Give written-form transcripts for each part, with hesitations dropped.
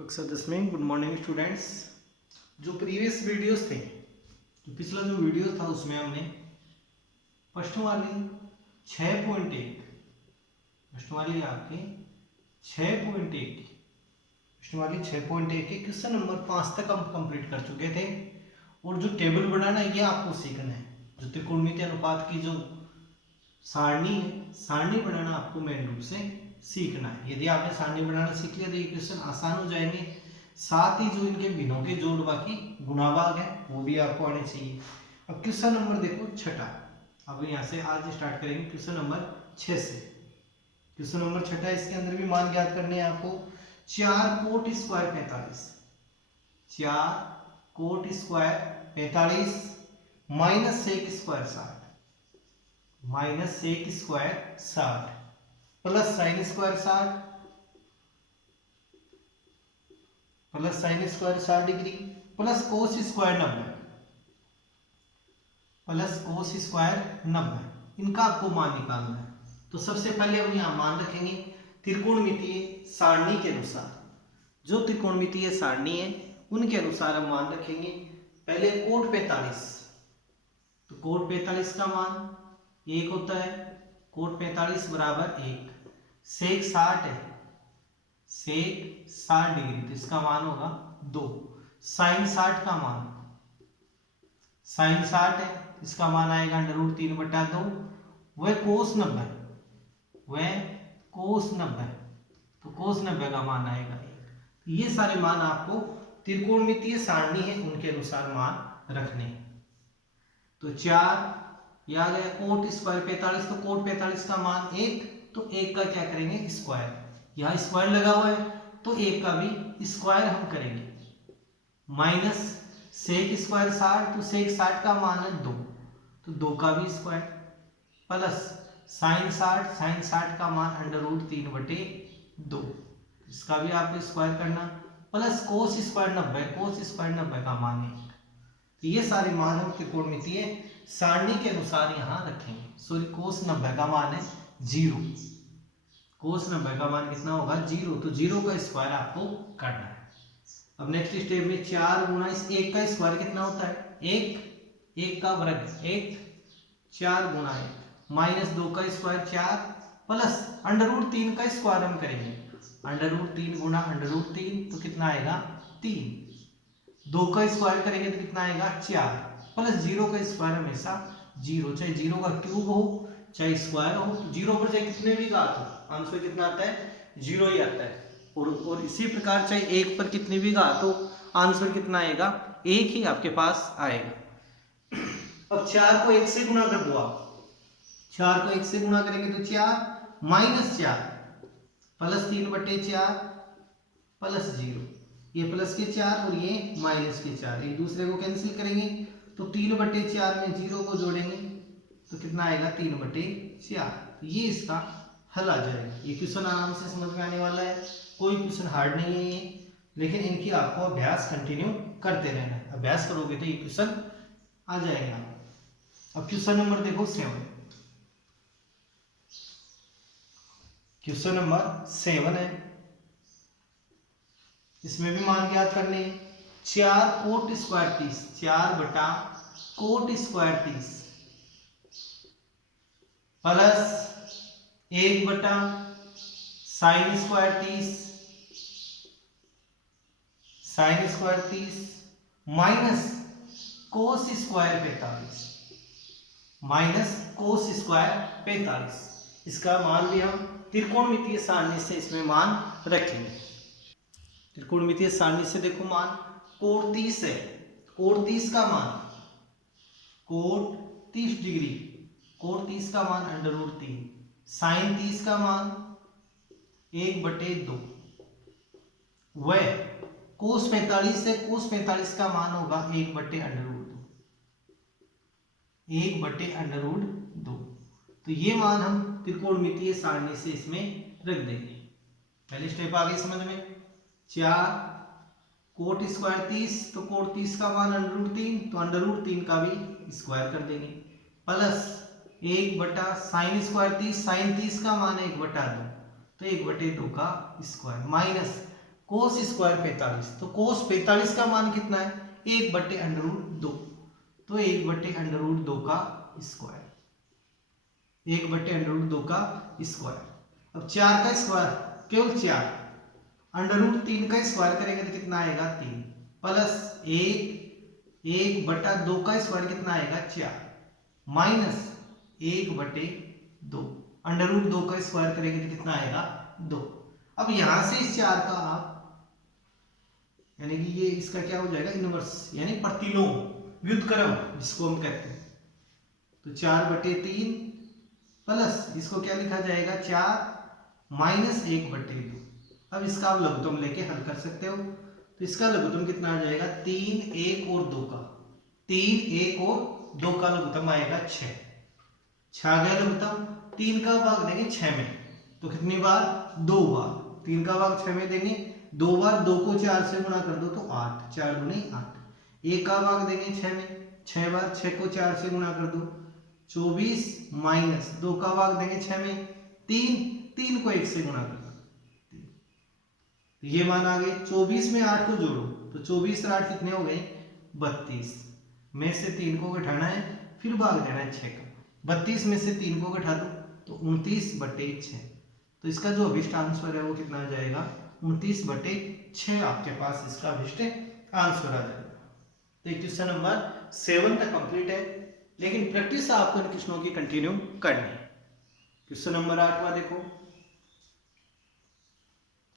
कक्षा 10 में good morning students. जो प्रीवियस वीडियोस थे, जो पिछला जो वीडियो था उसमें हमने प्रश्न वाली 6.1 प्रश्न वाली आपके 6.1 प्रश्न वाली 6.1 के क्वेश्चन नंबर 5 तक हम कंप्लीट कर चुके थे। और जो टेबल बनाना है ये आपको सीखना है। जो त्रिकोणमितीय अनुपात की जो सारणी है, सारणी बनाना आपको मेन रूप से सीखना है। यदि आपने सारणी बनाना सीख लिया तो ये क्वेश्चन आसान हो जाएंगे। साथ ही जो इनके भिन्नों के जोड़ बाकी गुणा भाग है वो भी आपको आने चाहिए। अब क्वेश्चन नंबर देखो छठा। अब यहाँ से आज स्टार्ट करेंगे क्वेश्चन नंबर 6 से। क्वेश्चन नंबर छठा, इसके अंदर भी मान ज्ञात करने हैं आपको। 4 cot square 45, 4 cot square 45 minus sec square 60, minus sec square 60 plus sine square 60 plus sine square 60 degree plus cos square 90 plus cos square 90। इनका आपको मान निकालना है। तो सबसे पहले हम यहाँ मान रखेंगे त्रिकोणमितीय सारणी के अनुसार। जो त्रिकोणमितीय सारणी है उनके अनुसार हम मान रखेंगे। पहले कोट 45, तो कोट 45 का मान 1 होता है। कोट 45 बराबर 1। सेक 60 है, सेक 60 डिग्री, तो इसका मान होगा 2। साइन 60 का मान, साइन 60 है, इसका मान आएगा √3/2। वह कोस 90, वह कोस 90, तो कोस 90 का मान आएगा 1। ये सारे मान आपको त्रिकोणमितीय सारणी है उनके अनुसार मान रखने हैं। तो 4 या गया कोट स्क्वायर 45, तो कोट 45 का मान 1, तो 1 का क्या करेंगे स्क्वायर। यहाँ स्क्वायर लगा हुआ है तो 1 का भी स्क्वायर हम करेंगे। माइनस सेक स्क्वायर 60, तो सेक 60 का मान है 2, तो 2 का भी स्क्वायर प्लस साइन 60, साइन 60 का मान √3/2, इसका भी आपको स्क्वायर करना प्लस कोस स्क्वायर 90, कोस स्क्वायर 90 का मान है। तो ये सारे मान हम त्रिकोणमितीय सारणी के अनुसार यहाँ रखेंगे। सॉरी, कोस 90 का मान है 0, कोस 90 का मान कितना होगा 0, तो 0 का स्क्वायर आपको करना है। अब नेक्स्ट स्टेप में 4 गुना इस 1 का स्क्वायर कितना होता है 1 का वर्ग 1, 4 गुना 1 माइनस 2 का स्क्वायर 4 प्लस √3 का स्क्वायर हम करेंगे। √3 गुना √3 तो कितना आएगा 3। 2 का स्क्वायर करेंगे तो कितना आएगा 4 प्लस 0 का स्क्वायर हमेशा 0, चाहे 0 का क्यूब हो चाहे स्क्वायर हो, 0 पर चाहे कितने भी घात हो आंसर कितना आता है 0 ही आता है। और इसी प्रकार चाहे 1 पर कितने भी घात हो आंसर कितना आएगा 1 ही आपके पास आएगा। अब 4 को 1 से गुणा कर दो आप। 4 को 1 से गुणा करेंगे तो 4 माइनस 4 प्लस 3/4 प्लस 0, ये प्लस के 4 और ये माइनस के 4 एक दूसरे को कैंसिल करेंगे, तो 3/4 में 0 को जोड़ेंगे तो कितना आएगा 3/4। ये इसका हल आ जाएगा। ये क्वेश्चन आराम से समझ में आने वाला है, कोई क्वेश्चन हार्ड नहीं है ये, लेकिन इनकी आपको अभ्यास कंटिन्यू करते रहना है। अभ्यास करोगे तो ये क्वेश्चन आ जाएगा। अब क्वेश्चन नंबर देखो 7। क्वेश्चन नंबर 7 है, इसमें भी मान ज्ञात करने हैं। 4 कोट स्क्वायर 30, 4 बटा कोट स्क्वायर 30 प्लस 1 बटा sine square 30, sine square 30 minus cos square 45, minus cos square 45। इसका मान भी हम त्रिकोणमितीय सारणी से इसमें मान रखेंगे। त्रिकोणमितीय सारणी से देखो मान कोट 30 है, कोट 30 का मान कोट 30 डिग्री, कोट 30 का मान √3, साइन 30 का मान 1/2, वह कोस 45 है, कोस 45 का मान होगा 1/√2, 1/√2। तो ये मान हम त्रिकोणमितीय सारणी से इसमें रख देंगे। पहले स्टेप आ गई समझ में। 4 कोट स्क्वायर 30, तो कोट 30 का मान √3, तो √3 का भी स्क्वायर कर देंगे प्लस 1 बटा साइन स्क्वायर 30, साइन 30 का मान है 1/2, तो 1/2 का स्क्वायर माइनस कोस स्क्वायर 45, तो कोस 45 का मान कितना है 1/√2, तो 1/√2 का स्क्वायर, 1/√2 का स्क्वायर। अब 4 का स्क्वायर केवल 4, √3 का स्क्वायर करेंगे तो कितना आएगा 3, प्लस 1/2 का स्क्वायर कितना आएगा 4, माइनस 1/2, √2 का स्क्वायर करेंगे तो कितना आएगा 2। अब यहां से इस 4 का आप यानी कि ये इसका क्या हो जाएगा इनवर्स, यानी प्रतिलोम, व्युत्क्रम जिसको हम कहते हैं, तो 4/3 प्लस इसको क्या लिखा जाएगा 4 माइनस 1/2। अब इसका आप लघुत्तम लेके हल कर सकते हो, तो इसका लघुत्तम कितना आ जाएगा 3, 1 और 2 का, 3, 1 और 2 का लघुत्तम आएगा 6, 6 आ गया लघुत्तम। 3 का भाग देंगे 6 में, तो कितनी बार 2 बार, 3 का भाग 6 में देंगे 2 बार, 2 को 4 से गुणा कर दो तो 8, 4 दूनी 8। 1 का भाग देंगे 6 में, 6 बार, 6 को 4 से गुणा कर दो 24, माइनस 2 का भाग देंगे 6 में 3, 3 को 1 से गुणा कर दो, ये मान आ गए। 24 में 8 को जोड़ो तो 24 और 8 कितने हो गए 32, में से 3 को घटाना है फिर भाग देना है 6 का, 32 में से 3 को घटा दो तो 29/6, तो इसका जो अभिष्ट आंसर है वो कितना आ जाएगा 29/6, आपके पास इसका अभिष्ट आंसर आ जाएगा। तो क्वेश्चन नंबर 7 तक कंप्लीट है, लेकिन प्रैक्टिस आपको इन क्वेश्चनों की कंटिन्यू करनी है। क्वेश्चन नंबर 8वां देखो,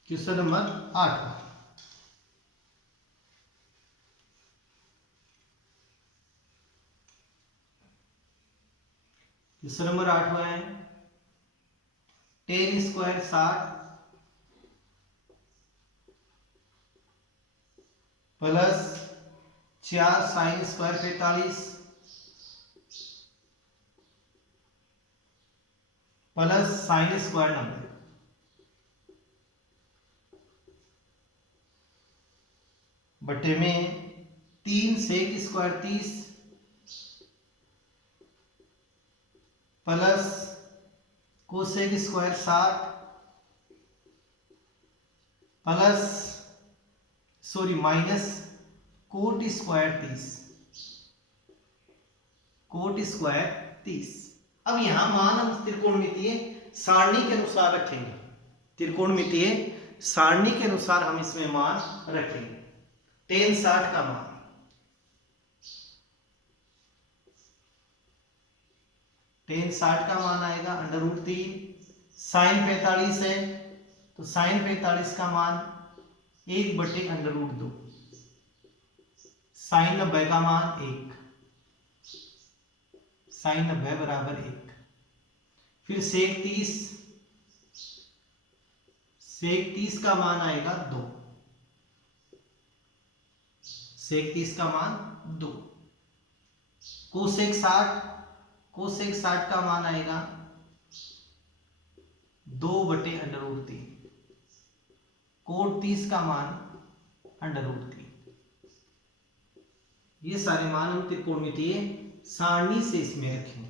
क्वेश्चन नंबर 8वां, क्वेश्चन नंबर 8वां है 10 square 60 plus 4 sine square 45 plus sine square 90 बटे में 3 sec square 30 plus cosec square 60 plus minus cot square 30, cot square 30। अब यहां मान हम त्रिकोणमितीय सारणी के अनुसार रखेंगे, त्रिकोणमितीय सारणी के अनुसार हम इसमें मान रखेंगे। 10 60 का मान, आएगा √3, साइन 45 है तो साइन 45 का मान 1/√2, साइन 90 का मान 1, साइन 90 बराबर 1। फिर सेक 30 का मान आएगा 2, सेक 30 का मान 2। कोसेक 60 का मान आएगा 2/√3, कोट 30 का मान √3। ये सारे मान हम त्रिकोणमितीय सारणी से इसमें रखेंगे,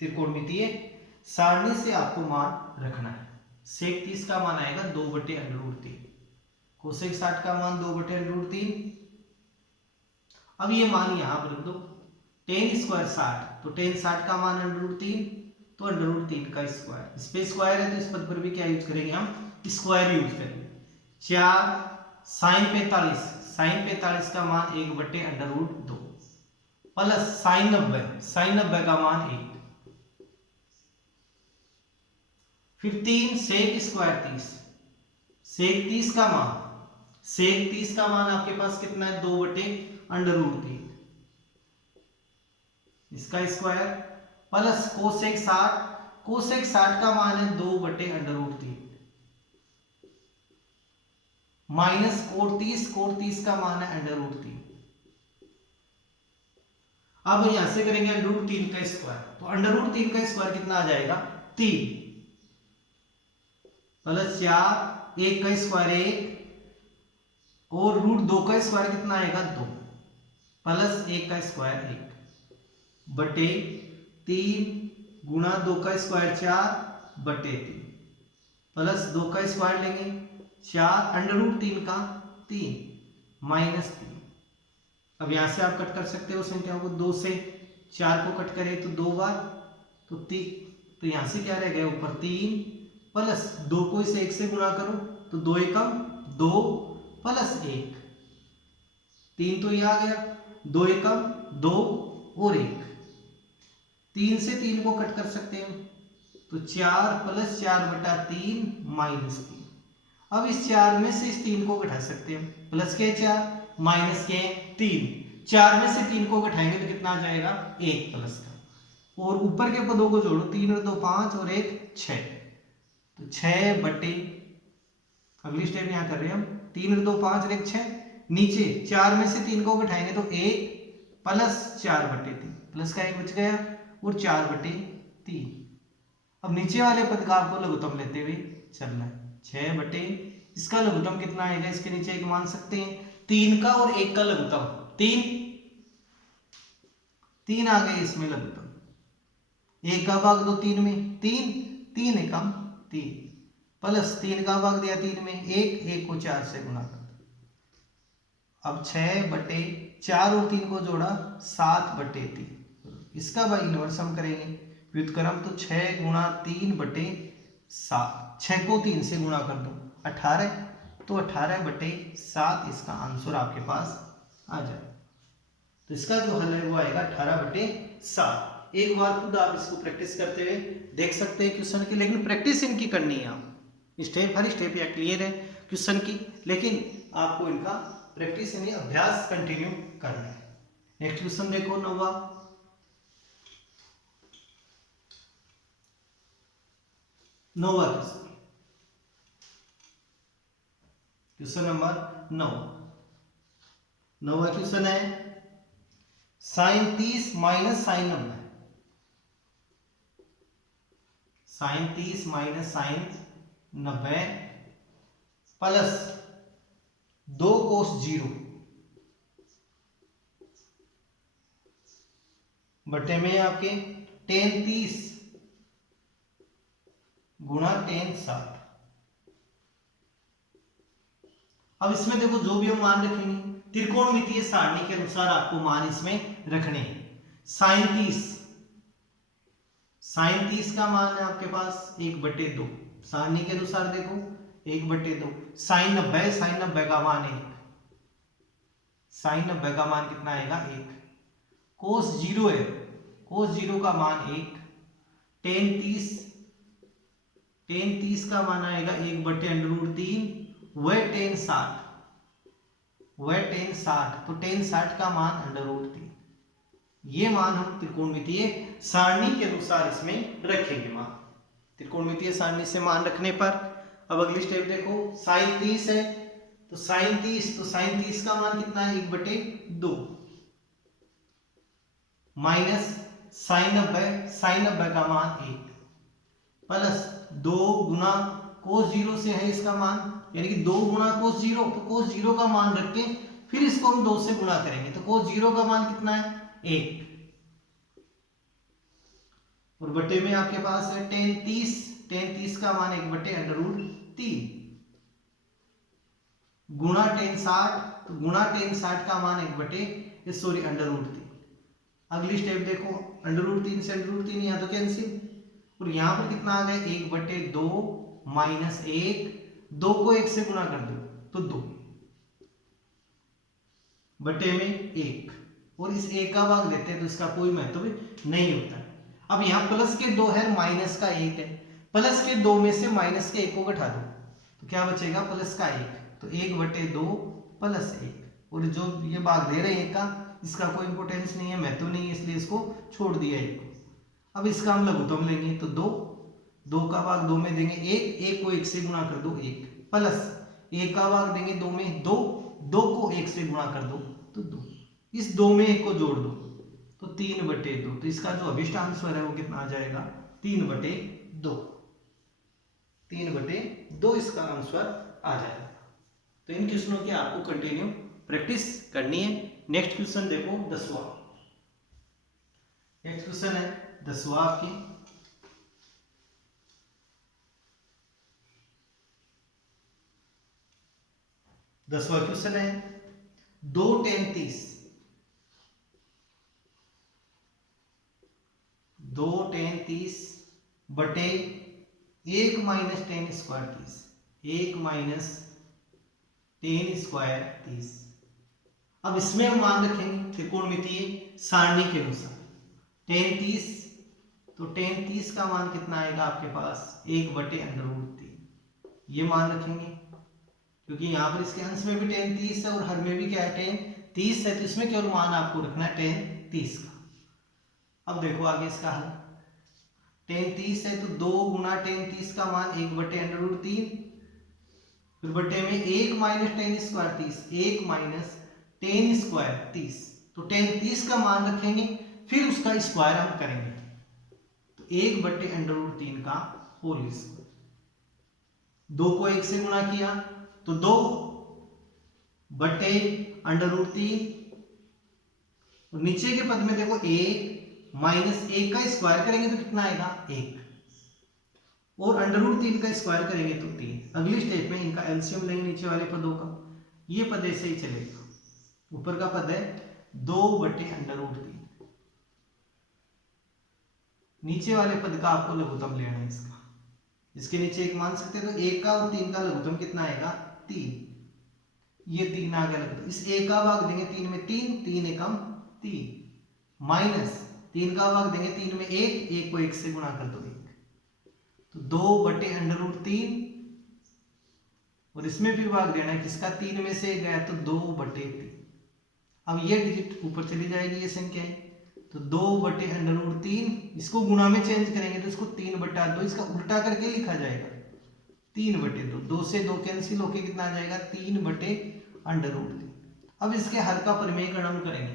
त्रिकोणमितीय सारणी से आपको मान रखना है। सेक 30 का मान आएगा 2/√3, कोसेक 60 का मान 2/√3। अब ये मान यहां पर रख दो, 10 स्क्वायर 60, तो 10 60 का मान √3, तो √3 का स्क्वायर, इस पे स्क्वायर है तो इस पद पर भी क्या यूज करेंगे हम स्क्वायर यूज करेंगे। 4 साइन 45 का मान 1/√2 प्लस साइन 90 का मान 1, फिर 3 सेक स्क्वायर 30, सेक 30 का मान आपके पास कितना है 2/√3, इसका स्क्वायर प्लस कोसेक 60 का मान है 2/√3 माइनस कोट 30 का मान है √3। अब यहां से करेंगे √3 का स्क्वायर, तो √3 का स्क्वायर कितना आ जाएगा 3 प्लस 4, 1 का स्क्वायर 1 और √2 का स्क्वायर कितना आएगा 2 प्लस 1 का स्क्वायर 1 बटे 3 गुणा 2 का स्क्वायर 4/3 प्लस 2 का स्क्वायर लेंगे 4 √3 का 3 -3। अब यहाँ से आप कट कर सकते हो संख्याओं को, 2 से 4 को कट करें तो 2 बार, तो 3, तो यहाँ से क्या रह गया ऊपर 3 प्लस 2 को इसे 1 से गुणा करो तो 2 एकम 2 प्लस 1, 3 तो ये आ गया, 2 एकम 2 और 1, 3 से 3 को कट कर सकते हैं तो 4 + 4/3 -3। अब इस 4 में से इस 3 को घटा सकते हैं, प्लस के 4 माइनस के 3, 4 में से 3 को घटाएंगे तो कितना आ जाएगा 1 प्लस का, और ऊपर के पदों को जोड़ो, 3 और 2 5 और 1 6, तो 6 बटे, अगली स्टेप यहाँ कर रहे हैं हम, 3 और 2 5 और 1 6, नीचे 4 में से 3 को घटाएंगे तो 1 प्लस 4/3, प्लस का 1 बच गया और 4/3। अब नीचे वाले पद का आपको लघुत्तम लेते हुए चलना है, 6 बटे, इसका लघुत्तम कितना आएगा, इसके नीचे एक मान सकते हैं, 3 का और 1 का लघुत्तम 3, 3 आ गए इसमें लघुत्तम, 1 का भाग दो 3 में, 3, 3 एकम 3, प्लस 3 का भाग दिया 3 में, 1 को 4 से गुणा कर दो। अब 6 बटे 4 और 3 को जोड़ा 7/3, इसका भाई इनवर्स हम करेंगे व्युत्क्रम, तो 6 × 3/7, 6 को 3 से गुणा कर दो 18, तो 18/7 इसका आंसर आपके पास आ जाए। तो इसका जो हल है वो आएगा 18/7। एक बार खुद आप इसको प्रैक्टिस करते हुए देख सकते हैं क्वेश्चन की, लेकिन प्रैक्टिस इनकी करनी है, आप स्टेप हर स्टेप या क्लियर है क्वेश्चन की, लेकिन आपको इनका प्रैक्टिस यानी अभ्यास कंटिन्यू करना है। नेक्स्ट क्वेश्चन देखो, 9वां क्वेश्चन, क्वेश्चन नंबर 9वां क्वेश्चन है sin 30 - sin 90, sin 30 - sin 90 plus 2 cos 0 बटे में आपके tan 30 गुणा tan 60। अब इसमें देखो जो भी हम मान रखेंगे त्रिकोणमितीय सारणी के अनुसार आपको मान इसमें रखने हैं। sin 30 का मान है आपके पास 1/2, सारणी के अनुसार देखो 1/2, sin 90 का मान 1, sin 90 का मान कितना आएगा 1, cos 0 है, cos 0 का मान 1, tan 30 का मान आएगा 1/√3, वह tan 60, तो tan 60 का मान √3। ये मान हम त्रिकोणमितीय सारणी के अनुसार इसमें रखेंगे मान, त्रिकोणमितीय सारणी से मान रखने पर। अब अगली स्टेप देखो, sin 30 है तो sin 30 का मान कितना है 1/2, माइनस sin 90 का मान 1, प्लस 2 गुना cos 0 से है इसका मान, यानी कि 2 गुना cos 0, तो cos 0 का मान रख के फिर इसको हम 2 से गुणा करेंगे, तो cos 0 का मान कितना है 1, और बटे में आपके पास है tan 30 का मान 1/√3 गुणा tan 60, तो गुणा tan 60 का मान 1/√3। अगली स्टेप देखो, √3 से √3 यहाँ तो कैंसिल, और यहाँ पर कितना आ गया 1/2 माइनस 1, 2 को 1 से गुणा कर दो तो 2 बटे में 1, और इस 1 का भाग देते हैं तो इसका कोई महत्व नहीं होता है। अब यहाँ प्लस के 2 है, माइनस का 1 है, प्लस के 2 में से माइनस के 1 को घटा दो तो क्या बचेगा प्लस का 1, तो 1/2 प्लस 1, और जो ये भाग दे रहे हैं 1 का, इसका कोई इंपोर्टेंस नहीं है, महत्व नहीं है, इसलिए इसको छोड़ दिया 1 को। अब इसका हम लघुत्तम लेंगे तो 2 का भाग 2 में देंगे 1 को 1 से गुणा कर दो 1, प्लस 1 का भाग देंगे 2 में 2 को 1 से गुणा कर दो तो 2, इस 2 में 1 को जोड़ दो तो 3/2, तो इसका जो अभिष्ट आंसर है वो कितना आ जाएगा 3/2, 3/2 इसका आंसर आ जाएगा। तो इन क्वेश्चनों की आपको कंटिन्यू प्रैक्टिस करनी है। नेक्स्ट क्वेश्चन देखो 10वां, नेक्स्ट क्वेश्चन है 10वां आपकी, 10वां क्वेश्चन है 2 tan 30 2 tan 30 बटे 1 minus ten square 30 1 minus ten square 30। अब इसमें हम मान रखेंगे त्रिकोणमितीय सारणी के अनुसार tan 30, तो tan 30 का मान कितना आएगा आपके पास 1 बटे √3, ये मान रखेंगे क्योंकि यहाँ पर इसके अंश में भी tan 30 है और हर में भी क्या है tan 30 है, तो इसमें केवल मान आपको रखना है tan 30 का। अब देखो आगे इसका हल, tan 30 है तो 2 गुना tan 30 का मान 1 बटे √3, फिर बटे में 1 minus ten square 30, 1 minus ten square 30, तो tan 30 का मान रखेंगे फिर उसका स्क्वायर हम करेंगे, तो 1 बटे √3 का होल स्क्वायर। 2 को 1 से गुणा किया तो 2 बटे √3, और नीचे के पद में देखो 1 माइनस 1 का स्क्वायर करेंगे तो कितना आएगा 1, और √3 का स्क्वायर करेंगे तो 3। अगली स्टेप में इनका एलसीएम लेंगे नीचे वाले पदों का, ये पद ऐसे ही चलेगा। ऊपर का पद है 2 बटे √3, नीचे वाले पद का आपको लघुत्तम लेना है इसका, इसके नीचे 1 मान सकते हैं, तो 1 का और 3 का लघुत्तम कितना आएगा 3, ये 3 आ गया लघुत्तम। इस 1 का भाग देंगे 3 में 3, 3 एकम 3, माइनस 3 का भाग देंगे 3 में 1, 1 को 1 से गुणा कर दो 1, तो 2 बटे √3, और इसमें फिर भाग देना है किसका 3 में से गया तो 2 बटे 3। अब ये डिजिट ऊपर चली जाएगी, ये संख्या है, तो 2 बटे √3, इसको गुणा में चेंज करेंगे तो इसको 3 बटा 2, इसका उल्टा करके लिखा जाएगा 3 बटे 2, 2 से 2 कैंसिल होके कितना आ जाएगा 3 बटे √3। अब इसके हर का परिमेयकरण हम करेंगे।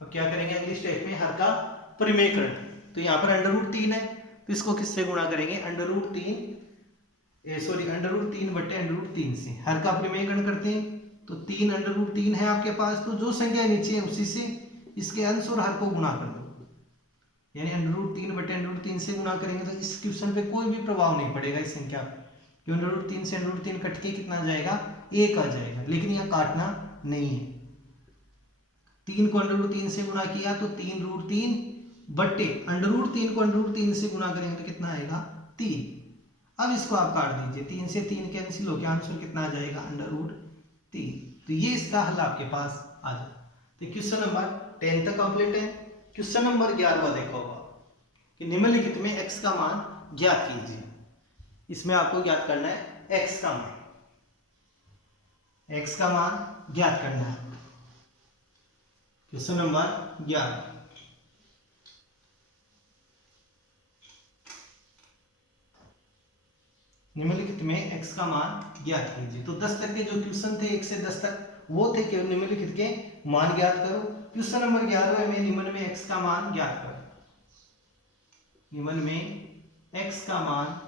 अब क्या करेंगे अगली स्टेप में हर का परिमेयकरण, तो यहाँ पर √3 है तो इसको किससे गुणा करेंगे √3 बटे √3 से, हर का परिमेयकरण करते हैं तो 3 √3 है आपके पास, तो जो संख्या नीचे है उसी से इसके अंश और हर को गुणा कर दो, यानी √3 बटे √3 से गुणा करेंगे तो इस क्वेश्चन पे कोई भी प्रभाव नहीं पड़ेगा इस संख्या पे, क्यों √3 से √3 कट के कितना आ जाएगा 1 आ जाएगा, लेकिन यह काटना नहीं है। 3 को √3 से गुणा किया तो 3√3 बटे √3 को √3 से गुणा करेंगे तो कितना आएगा 3। अब इसको आप काट दीजिए, 3 से 3 कैंसिल हो गया, आंसर कितना आ जाएगा √3। तो ये इसका हल आपके पास आ जाएगा। तो क्वेश्चन नंबर 10 तक कंप्लीट है। क्वेश्चन नंबर 11 देखो कि निम्नलिखित में x का मान ज्ञात कीजिए। इसमें आपको ज्ञात करना है x का मान, x का मान ज्ञात करना है। क्वेश्चन नंबर 11, निम्नलिखित में x का मान ज्ञात कीजिए। तो 10 तक के जो क्वेश्चन थे 1 से 10 तक वो थे कि निम्नलिखित के मान ज्ञात करो। क्वेश्चन नंबर 11 में निम्न में x का मान ज्ञात करो, निम्न में x का मान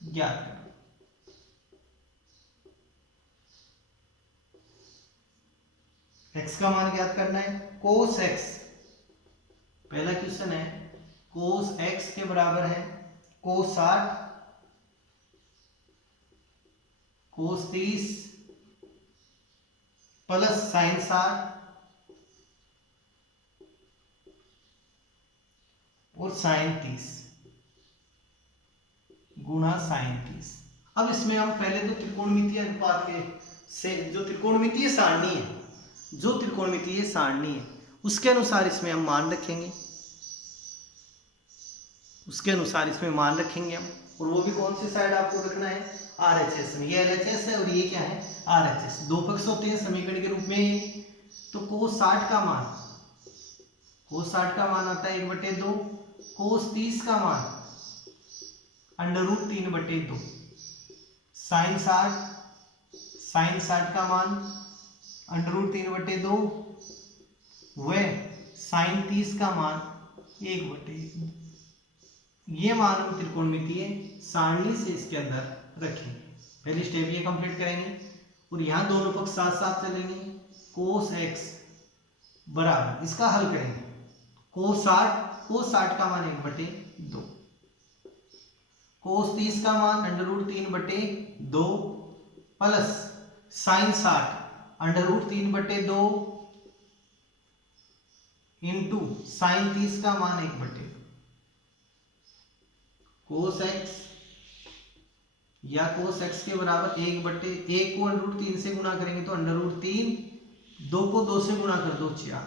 ज्ञात करो। x का मान ज्ञात करना है, cos x, पहला क्वेश्चन है cos x के बराबर है cos 60, cos 30 प्लस sin 60 और sin 30 गुणा sin 30। अब इसमें हम पहले तो त्रिकोणमितीय अनुपात के से जो त्रिकोणमितीय सारणी है, जो त्रिकोणमितीय सारणी है उसके अनुसार इसमें हम मान रखेंगे, उसके अनुसार इसमें मान रखेंगे हम। और वो भी कौन सी साइड आपको रखना है RHS में, ये LHS है और ये क्या है RHS। दो पक्ष होते हैं समीकरण के रूप में, तो cos 60 का मान, cos 60 का मान आता है 1/2, cos 30 का मान √3/2, sin 60 का मान √3/2 व sin 30 का मान 1/2। ये मान हम त्रिकोणमितीय सारणी से इसके अंदर रखेंगे। पहली स्टेप ये कंप्लीट करेंगे और यहाँ दोनों पक्ष साथ साथ चलेंगे। cos x बराबर, इसका हल करेंगे cos 60 का मान 1/2, कोस 30 का मान √3/2 प्लस साइन 60 √3/2 इंटू साइन 30 का मान 1/2 कोस x या कोस x के बराबर 1/1 को √3 से गुणा करेंगे तो √3, 2 को 2 से गुणा कर दो 4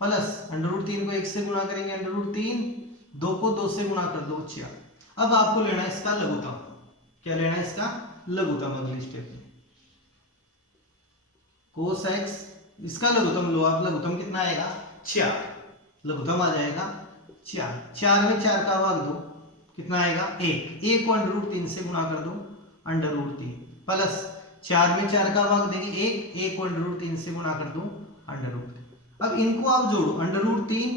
प्लस √3 को 1 से गुणा करेंगे √3, 2 को 2 से गुणा कर दो 4। अब आपको लेना है इसका लघुत्तम। क्या लेना है इसका लघुत्तम अगले स्टेप में। कोस x इसका लघुत्तम लो आप। लघुत्तम कितना आएगा 4, लघुत्तम आ जाएगा 4। 4 में 4 का भाग दो कितना आएगा 1 को √3 से गुणा कर दो √3 प्लस 4 में 4 का भाग देंगे 1 को √3 से गुणा कर दो √3। अब इनको आप जोड़ो √3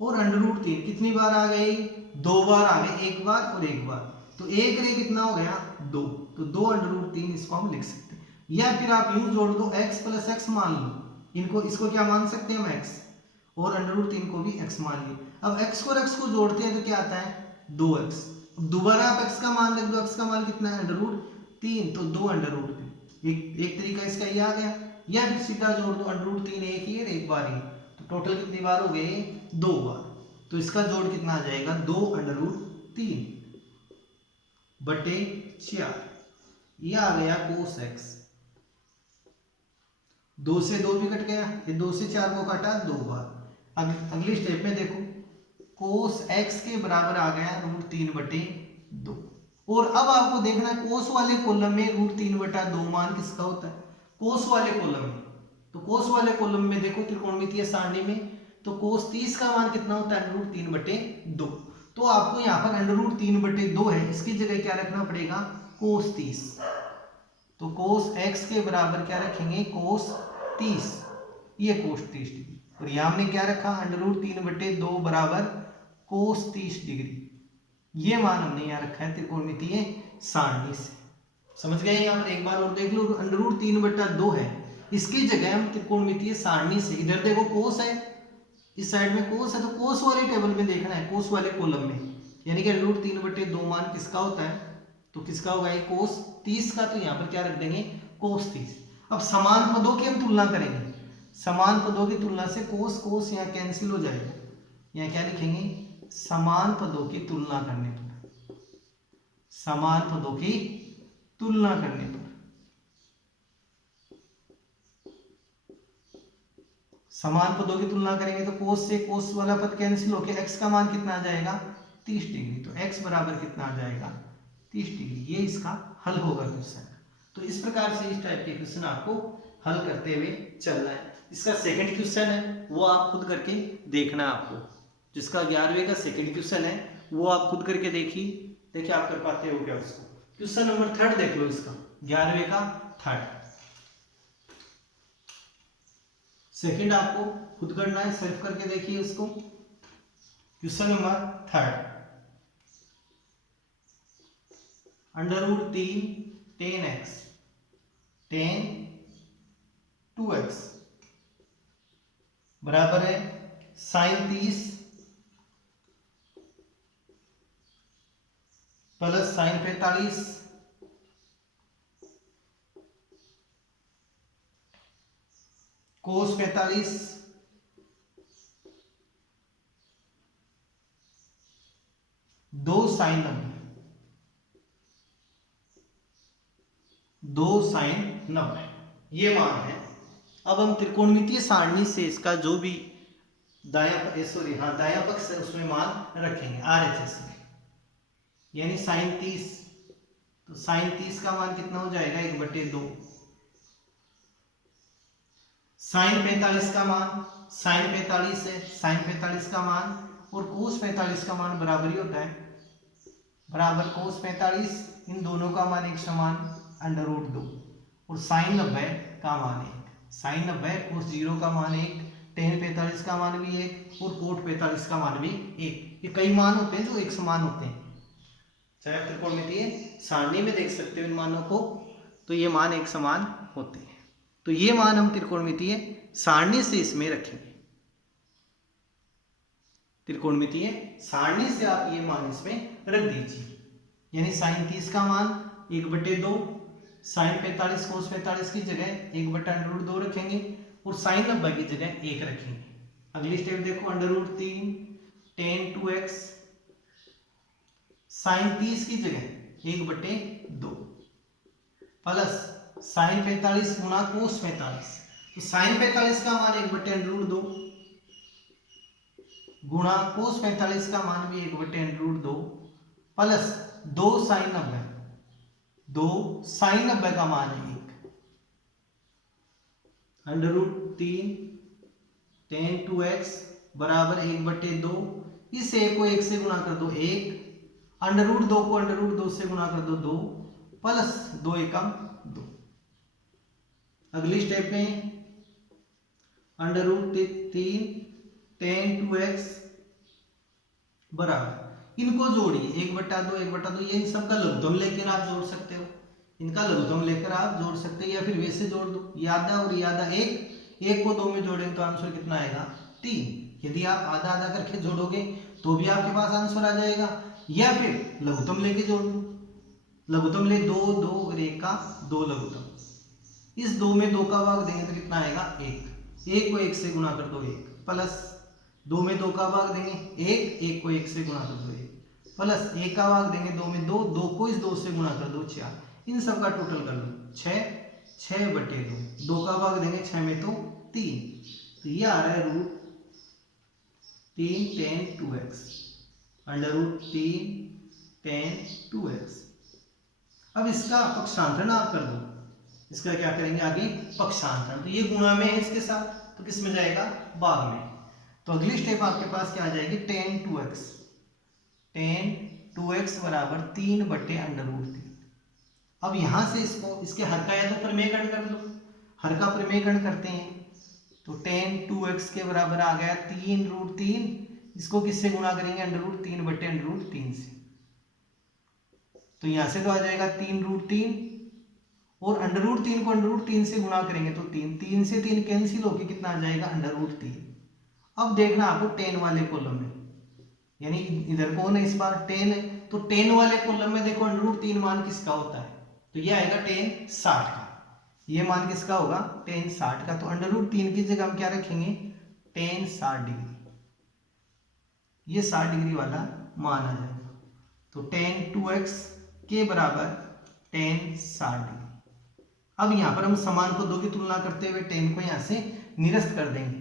और √3 कितनी बार आ गए 2 बार आ गए, 1 बार और 1 बार, तो 1 रे कितना हो गया 2, तो 2 √3 इसको हम लिख सकते हैं। या फिर आप यूं जोड़ दो x प्लस x मान लो, इनको इसको क्या मान सकते हैं हम x और √3 को भी x मान लिए। अब x और x को जोड़ते हैं तो क्या आता है 2x। अब दोबारा आप x का मान रख दो, x का मान कितना है √3, तो 2 √3। एक तरीका इसका ये आ गया। या फिर सीधा जोड़ दो √3 एक ही है एक बार ही, तो टोटल कितनी बार हो गए 2 बार, तो इसका जोड़ कितना आ जाएगा 2 √3/4। ये आ गया कोस x। 2 से 2 भी कट गया, ये 2 से 4 को काटा 2 बार। अगली स्टेप में देखो कोस x के बराबर आ गया √3/2। और अब आपको देखना है कोस वाले कॉलम में √3/2 मान किसका होता है कोस वाले कॉलम में। तो कोस वाले कॉलम में देखो त्रिकोणमितीय सारणी में तो कोस 30 का मान कितना होता है √3/2। तो आपको यहाँ पर √3/2 है, इसकी जगह क्या रखना पड़ेगा कोस 30। तो कोस x के बराबर क्या रखेंगे कोस 30, ये कोस 30 डिग्री। और यहाँ हमने क्या रखा √3/2 बराबर कोस 30 डिग्री। ये मान हमने यहाँ रखा है त्रिकोणमितीय सारणी से। समझ गए। यहाँ पर एक बार और देख लो √3/2 है, इसकी जगह हम त्रिकोणमितीय सारणी से, इधर देखो कोस है, इस साइड में कोस है, तो कोस वाले टेबल में देखना है कोस वाले कॉलम में, यानी कि √3/2 मान किसका होता है तो किसका होगा ये कोस 30 का। तो यहाँ पर क्या रख देंगे कोस 30। अब समान पदों की हम तुलना करेंगे। समान पदों की तुलना से कोस कोस यहाँ कैंसिल हो जाएगा। यहाँ क्या लिखेंगे समान पदों की तुलना करने पर, समान पदों की तुलना करने पर, समान पदों की तुलना करेंगे तो कोस से कोस वाला पद कैंसिल होकर x का मान कितना आ जाएगा 30 डिग्री। तो x बराबर कितना आ जाएगा 30 डिग्री। ये इसका हल होगा क्वेश्चन। तो इस प्रकार से इस टाइप के क्वेश्चन आपको हल करते हुए चलना है। इसका सेकंड क्वेश्चन है वो आप खुद करके देखना है आपको। जिसका 11वें का सेकंड क्वेश्चन है वो आप खुद करके देखिए आप कर पाते हो क्या उसको। क्वेश्चन नंबर 3 देख लो इसका, 11वें का 3 सेकंड आपको खुद करना है, सेल्फ करके देखिए उसको। Question number 3 √3 10x tan 2x बराबर है साइन 30 प्लस साइन 45 कोस 45 2 साइन 90 2 साइन 90 ये मान है। अब हम त्रिकोणमितीय सारणी से इसका जो भी दायां पक्ष है उसमें मान रखेंगे RHS में, यानी साइन 30, तो साइन 30 का मान कितना हो जाएगा 1/2। साइन 45 का मान, साइन 45 है, साइन 45 का मान और कोस 45 का मान बराबर ही होता है, बराबर कोस 45, इन दोनों का मान एक समान √2 और साइन 90 का मान 1, साइन 90 कोस 0 का मान 1, टेन 45 का मान भी 1 और कोट 45 का मान भी 1। ये कई मान होते हैं जो एक समान होते हैं, चाहे त्रिकोणमितीय सारणी में देख सकते हो इन मानों को, तो ये मान एक समान होते हैं। तो ये मान हम त्रिकोणमितीय सारणी से इसमें रखेंगे, त्रिकोणमितीय सारणी से आप ये मान इसमें रख दीजिए। यानी साइन 30 का मान 1/2, साइन 45 कोस 45 की जगह 1/√2 रखेंगे और साइन 90 की जगह 1 रखेंगे। अगली स्टेप देखो, √3 tan 2x, साइन 30 की जगह 1/2 प्लस साइन 45 गुणा कोस 45, तो साइन 45 का मान 1/√2 गुणा कोस 45 का मान भी 1/√2 प्लस 2 साइन 90 का मान है 1, √3 tan 2x बराबर 1/2, इस 1 को 1 से गुणा कर दो 1, √2 को √2 से गुणा कर दो 2 प्लस 2 एकम 2। अगली स्टेप में √3 tan 2x बराबर, इनको जोड़िए 1/2 1/2, ये इन सबका लघुत्तम लेकर आप जोड़ सकते हो, इनका लघुत्तम लेकर आप जोड़ सकते हो या फिर वैसे जोड़ दो, ये आधा और ये आधा, एक को 2 में जोड़ेंगे तो आंसर कितना आएगा 3। यदि आप आधा आधा करके जोड़ोगे तो भी आपके पास आंसर आ जाएगा, या फिर लघुत्तम लेके जोड़ लो, लघुत्तम ले 2 2 और 1 का 2 लघुत्तम, इस 2 में 2 का भाग देंगे तो कितना आएगा 1, 1 को 1 से गुणा कर दो 1 प्लस 2 में 2 का भाग देंगे 1, 1 को 1 से गुणा कर दो 1 प्लस 1 का भाग देंगे 2 में 2, 2 को इस 2 से गुणा कर दो 4, इन सब का टोटल कर लो 6, 6/2, 2 का भाग देंगे 6 में तो 3, तो ये आ रहा है √3 tan 2x, √3 tan 2x। अब इसका पक्षांतरण आप कर दो, इसका क्या करेंगे आगे पक्षांतरण, तो ये गुणा में है इसके साथ, तो किस में जाएगा भाग में। तो अगली स्टेप आपके पास क्या आ जाएगी tan 2x, tan 2x बराबर 3/√3। अब यहां से इसको इसके हर का या तो प्रमेयकरण कर लो, हर का प्रमेयकरण करते हैं तो tan 2x के बराबर आ गया 3√3, इसको किससे गुणा करेंगे √3/√3 से, तो यहां से तो आ जाएगा 3√3 और √3 को √3 से गुणा करेंगे तो 3, 3 से 3 कैंसिल होकर कितना आ जाएगा √3। अब देखना आपको tan वाले कॉलम में, यानी इधर कौन है इस बार tan है, तो tan वाले कॉलम में देखो √3 मान किसका होता है, तो ये आएगा tan 60 का, ये मान किसका होगा tan 60 का, तो √3 की जगह हम क्या रखेंगे tan 60 डिग्री, ये 60 डिग्री वाला मान आ जाएगा, तो tan 2x के बराबर tan 60 डिग्री। अब यहां पर हम समान पदों की तुलना करते हुए tan को यहां से निरस्त कर देंगे,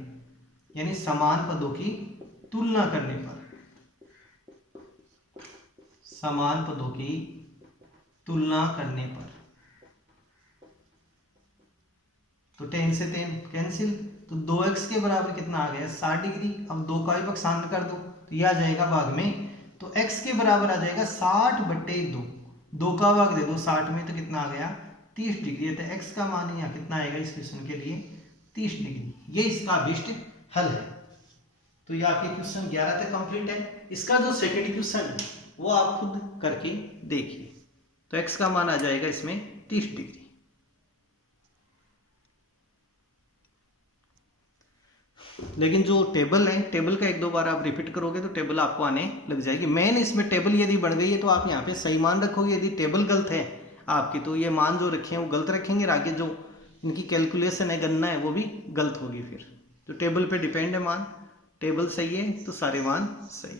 यानी समान पदों की तुलना करने पर, समान पदों की तुलना करने पर, तो tan से tan कैंसिल, तो 2x के बराबर कितना आ गया 60 डिग्री। अब 2 का भी पक्षांतर कर दो तो यह आ जाएगा भाग में, तो x के बराबर आ जाएगा 60/2, 2 का भाग दे दो 60 में तो कितना आ गया 30 डिग्री, तो x का मान यहाँ कितना आएगा इस क्वेश्चन के लिए 30 डिग्री। ये इसका अभिष्ट हल है। तो ये आपके क्वेश्चन 11 तक कंप्लीट है। इसका जो सेकंड क्वेश्चन है वो आप खुद करके देखिए, तो x का मान आ जाएगा इसमें 30 डिग्री। लेकिन जो टेबल है, टेबल का 1-2 बार आप रिपीट करोगे तो टेबल आपको आने लग जाएगी। मेन इसमें टेबल यदि बन गई है तो आप यहाँ पे सही मान रखोगे, यदि टेबल गलत है आपकी तो ये मान जो रखे हैं वो गलत रखेंगे, और आगे जो इनकी कैलकुलेशन है गणना है वो भी गलत होगी। फिर तो टेबल पे डिपेंड है मान, टेबल सही है तो सारे मान सही।